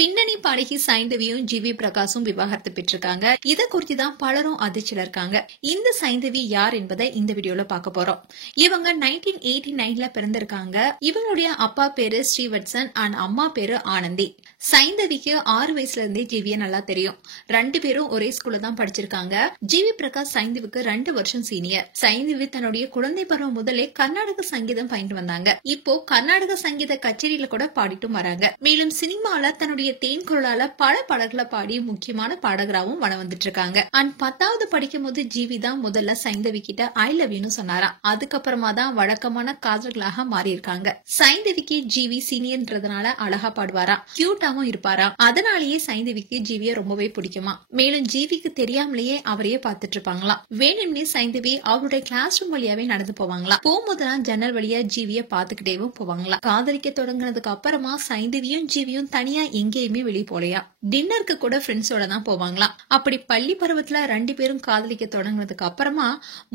பின்னணி பாடகி சைந்தவியும் ஜிவி பிரகாஷும் விவாகரத்து பெற்றிருக்காங்க. இத குறித்து தான் பலரும் அதிர்ச்சியில இருக்காங்க. இந்த சைந்தவி யார் என்பதை இந்த வீடியோல பார்க்க போறோம். இவங்க 1989ல பிறந்திருக்காங்க. இவங்களுடைய அப்பா பேரு ஸ்ரீவத்சன் அண்ட் அம்மா பேரு ஆனந்தி. சைந்தவிக்கு 6 வயசுல இருந்தே ஜிவிய நல்லா தெரியும். 2 பேரும் ஒரே ஸ்கூல்ல தான் படிச்சிருக்காங்க. ஜிவி பிரகாஷ் சைந்தவிக்கு 2 வருஷம் சீனியர். சைந்தவி தன்னுடைய குழந்தை பருவம் முதலே கர்நாடக சங்கீதம் பயின்று வந்தாங்க. இப்போ கர்நாடக சங்கீத கச்சேரியில கூட பாடிட்டும் வராங்க. மேலும் சினிமால தன்னுடைய தேன் குரலால பல பாடல்களை பாடி முக்கியமான பாடகராகவும் வளம் வந்துட்டு இருக்காங்க. அண்ட் 10வது படிக்கும் போது ஜிவி தான் முதல்ல சைந்தவி கிட்ட ஐ லவ் யூன்னு சொன்னாராம். அதுக்கப்புறமா தான் வழக்கமான காதல்களாக மாறி இருக்காங்க. சைந்தவிக்கு ஜிவி சீனியர்ன்றதுனால அழகா பாடுவாரா, கியூட்டாவும் இருப்பாரா. அதனாலேயே சைந்தவிக்கு ஜிவிய ரொம்பவே பிடிக்குமா. மேலும் ஜிவிக்கு தெரியாமலேயே அவரையே பாத்துட்டு இருப்பாங்களாம். வேணும்னே சைந்தவி அவருடைய கிளாஸ் ரூம் வழியாவே நடந்து போவாங்களா. போகும்போதெல்லாம் ஜன்னல் வழியா ஜிவிய பாத்துக்கிட்டேவும் போவாங்களா. காதலிக்க தொடங்கினதுக்கு அப்புறமா சைந்தவியும் ஜிவியும் தனியா எங்கேயுமே வெளியே போலையா. டின்னருக்கு கூட ஃப்ரெண்ட்ஸோட தான் போவாங்களா. அப்படி பள்ளி பருவத்துல 2 பேரும் காதலிக்க தொடங்கினதுக்கு அப்புறமா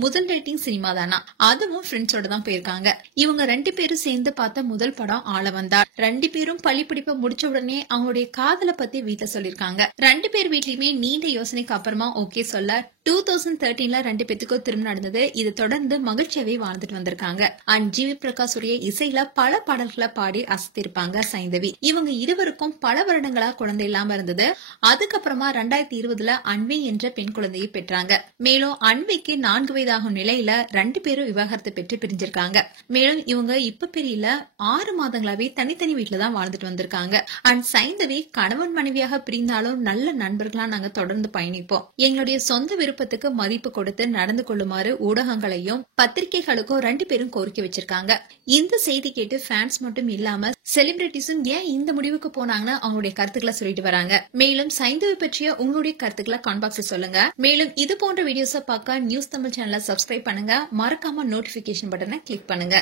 முதல் டேட்டிங் சினிமா தானா, அதுவும் ஃப்ரெண்ட்ஸோட தான் போயிருக்காங்க. இவங்க 2 பேரும் சேர்ந்து பார்த்த முதல் படம் ஆளவந்தார். 2 பேரும் பள்ளி படிப்பை முடிச்ச உடனே அவங்களுடைய காதலை பத்தி வீட்டுல சொல்லிருக்காங்க. 2 பேர் வீட்லயுமே நீண்ட யோசனைக்கு அப்புறமா ஓகே சொல்ல 2013ல 2 பேத்துக்கும் திரும்ப நடந்தது. இது தொடர்ந்து மகிழ்ச்சியாவே வாழ்ந்துட்டு வந்திருக்காங்க. அண்ட் ஜிவி பிரகாஷ் உடைய இசையில பல பாடல்களை பாடி அசத்திருப்பாங்க சைந்தவி. இவங்க இருவருக்கும் பல வருடங்களா குழந்தை இல்லாம இருந்தது. அதுக்கப்புறமா 2020ல அன்வி என்ற பெண் குழந்தையை பெற்றாங்க. மேலும் அன்விக்கு 4 வயதாகும் நிலையில 2 பேரும் விவாகரத்து பெற்று பிரிஞ்சிருக்காங்க. மேலும் இவங்க இப்ப பெரியல 6 மாதங்களாவே தனித்தனி வீட்டுல தான் வாழ்ந்துட்டு வந்திருக்காங்க. அண்ட் சைந்தவி கணவன் மனைவியாக பிரிந்தாலும் நல்ல நண்பர்களா நாங்க தொடர்ந்து பயணிப்போம். எங்களுடைய சொந்த விருப்பத்துக்கு மதிப்பு கொடுத்து நடந்து கொள்ளுமாறு ஊடகங்களையும் பத்திரிகைகளுக்கும் 2 பேரும் கோரிக்கை வச்சிருக்காங்க. இந்த செய்தி கேட்டு ஃபேன்ஸ் மட்டும் இல்லாம செலிபிரிட்டிஸும் ஏன் இந்த முடிவுக்கு போனாங்கன்னு அவங்களுடைய கருத்துக்களை சொல்லிட்டு வராங்க. மேலும் சைந்தவி பற்றிய உங்களுடைய கருத்துக்களை கமெண்ட் பாக்ஸ்ல சொல்லுங்க. மேலும் இது போன்ற வீடியோஸை பார்க்க நியூஸ் தமிழ் சேனலை சப்ஸ்கிரைப் பண்ணுங்க. மறக்காம நோட்டிபிகேஷன் பட்டனை கிளிக் பண்ணுங்க.